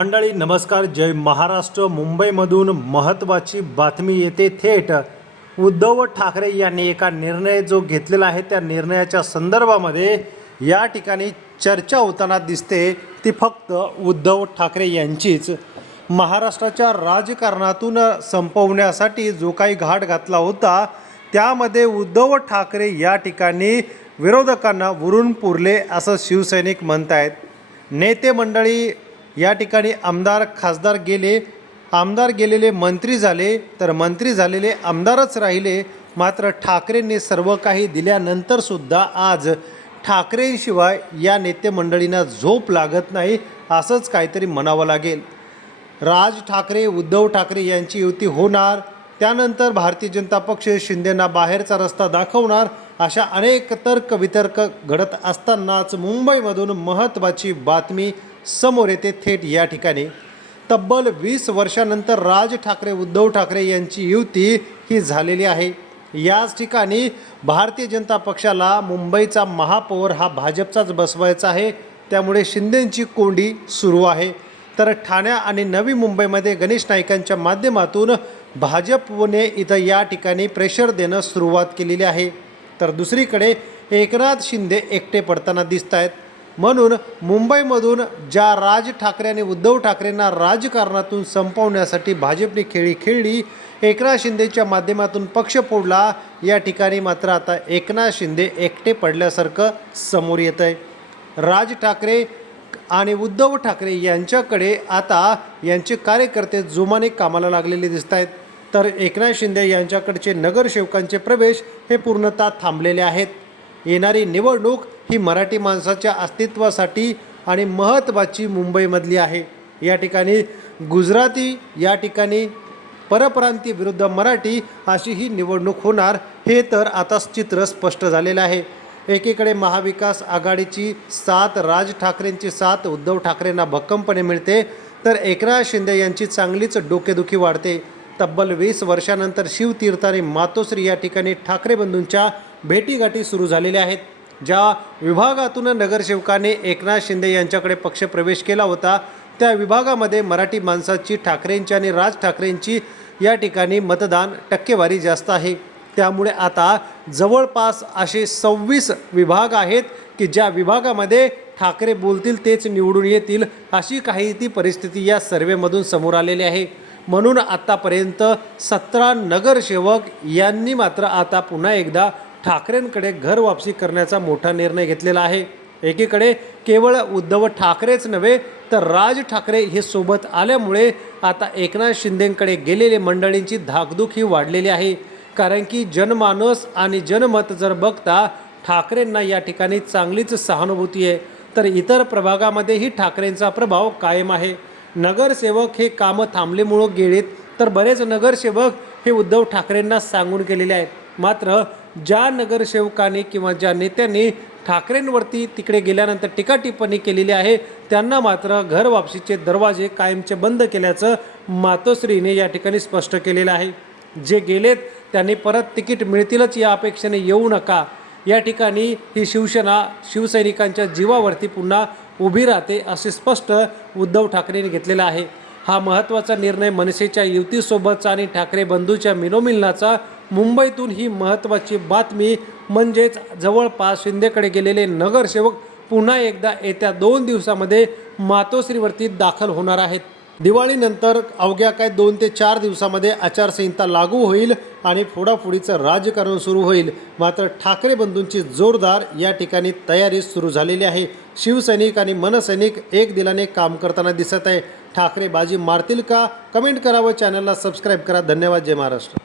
मंडळी नमस्कार. जय महाराष्ट्र. मुंबईमधून महत्त्वाची बातमी येते थेट. उद्धव ठाकरे यांनी एका निर्णय जो घेतलेला आहे त्या निर्णयाच्या संदर्भामध्ये या ठिकाणी चर्चा होताना दिसते. ती फक्त उद्धव ठाकरे यांचीच. महाराष्ट्राच्या राजकारणातून संपवण्यासाठी जो काही घाट घातला होता त्यामध्ये उद्धव ठाकरे या ठिकाणी विरोधकांना वरून पुरले असं शिवसैनिक म्हणत आहेत नेते मंडळी या ठिकाणी आमदार खासदार गेले. आमदार गेलेले मंत्री झाले. तर मंत्री झालेले आमदारच राहिले. मात्र ठाकरेंनी सर्व काही दिल्यानंतरसुद्धा आज ठाकरेंशिवाय या नेते मंडळींना झोप लागत नाही असंच काहीतरी म्हणावं लागेल. राज ठाकरे उद्धव ठाकरे यांची युती होणार. त्यानंतर भारतीय जनता पक्ष शिंदेना बाहेरचा रस्ता दाखवणार. अशा अनेक तर्क वितर्क घडत असतानाच मुंबईमधून महत्त्वाची बातमी समोर येते थेट या ठिकाणी. तब्बल वीस वर्षानंतर राज ठाकरे उद्धव ठाकरे यांची युती ही झालेली आहे. याच ठिकाणी भारतीय जनता पक्षाला मुंबईचा महापौर हा भाजपचाच बसवायचा आहे. त्यामुळे शिंदेंची कोंडी सुरू आहे. तर ठाण्या आणि नवी मुंबईमध्ये गणेश नाईकांच्या माध्यमातून भाजपने इथं या ठिकाणी प्रेशर देणं सुरुवात केलेली आहे. तर दुसरीकडे एकनाथ शिंदे एकटे पडताना दिसत आहेत म्हणून मुंबईमधून ज्या राज ठाकरे आणि उद्धव ठाकरेंना राजकारणातून संपवण्यासाठी भाजपने खेळी खेळली एकनाथ शिंदेच्या माध्यमातून पक्ष फोडला या ठिकाणी मात्र आता एकनाथ शिंदे एकटे पडल्यासारखं समोर येत आहे राज ठाकरे आणि उद्धव ठाकरे यांच्याकडे आता यांचे कार्यकर्ते जोमाने कामाला लागलेले दिसत आहेत तर एकनाथ शिंदे यांच्याकडचे नगरसेवकांचे प्रवेश हे पूर्णतः थांबलेले आहेत. येणारी निवडणूक ही मराठी माणसाच्या अस्तित्वासाठी आणि महत्त्वाची मुंबईमधली आहे. या ठिकाणी गुजराती या ठिकाणी परप्रांती विरुद्ध मराठी अशी ही निवडणूक होणार हे तर आता चित्र स्पष्ट झालेलं आहे. एकीकडे महाविकास आघाडीची साथ राज ठाकरेंची साथ उद्धव ठाकरेंना भक्कमपणे मिळते तर एकनाथ शिंदे यांची चांगलीच डोकेदुखी वाढते. तब्बल वीस वर्षानंतर शिवतीर्थ आणि मातोश्री या ठिकाणी ठाकरे बंधूंच्या भेटीगाठी सुरू झालेल्या आहेत. ज्या विभागातून नगरसेवकाने एकनाथ शिंदे यांच्याकडे पक्षप्रवेश केला होता त्या विभागामध्ये मराठी माणसाची ठाकरेंची आणि राज ठाकरेंची या ठिकाणी मतदान टक्केवारी जास्त आहे. त्यामुळे आता जवळपास असे सव्वीस विभाग आहेत की ज्या विभागामध्ये ठाकरे बोलतील तेच निवडून येतील अशी काही ती परिस्थिती या सर्वेमधून समोर आलेली आहे. म्हणून आत्तापर्यंत सतरा नगरसेवक यांनी मात्र आता पुन्हा एकदा ठाकरेंकडे घर वापसी करण्याचा मोठा निर्णय घेतलेला आहे. एकीकडे केवळ उद्धव ठाकरेच नव्हे तर राज ठाकरे हे सोबत आल्यामुळे आता एकनाथ शिंदेंकडे गेलेले मंडळींची धाकधूक ही वाढलेली आहे. कारण की जनमानस आणि जनमत जर बघता ठाकरेंना या ठिकाणी चांगलीच सहानुभूती आहे. तर इतर प्रभागामध्येही ठाकरेंचा प्रभाव कायम आहे. नगरसेवक हे कामं थांबलेमुळं गेलेत तर बरेच नगरसेवक हे उद्धव ठाकरेंना सांगून गेलेले आहेत. मात्र ज्या नगरसेवकांनी किंवा ज्या नेत्यांनी ठाकरेंवरती तिकडे गेल्यानंतर टीका टिप्पणी केलेली आहे त्यांना मात्र घर वापसीचे दरवाजे कायमचे बंद केल्याचं मातोश्रीने या ठिकाणी स्पष्ट केलेलं आहे. जे गेलेत त्यांनी परत तिकीट मिळतीलच या अपेक्षेने येऊ नका. या ठिकाणी ही शिवसेना शिवसैनिकांच्या जीवावरती पुन्हा उभी राहते असे स्पष्ट उद्धव ठाकरेंनी घेतलेला आहे. हा महत्त्वाचा निर्णय मनसेच्या युतीसोबतचा आणि ठाकरे बंधूच्या मिलोमिलनाचा मुंबईतून ही महत्त्वाची बातमी म्हणजेच जवळपास शिंदेकडे गेलेले नगरसेवक पुन्हा एकदा येत्या दोन दिवसामध्ये मातोश्रीवरती दाखल होणार आहेत. दिवाळीनंतर अवघ्या काय दोन ते चार दिवसामध्ये आचारसंहिता लागू होईल आणि फोडाफोडीचं राजकारण सुरू होईल. मात्र ठाकरे बंधूंची जोरदार या ठिकाणी तयारी सुरू झालेली आहे. शिवसैनिक आणि मनसैनिक एक दिलाने काम करताना दिसत आहे. ठाकरे बाजी मारतील का? कमेंट करा व चॅनलला सबस्क्राईब करा. धन्यवाद. जय महाराष्ट्र.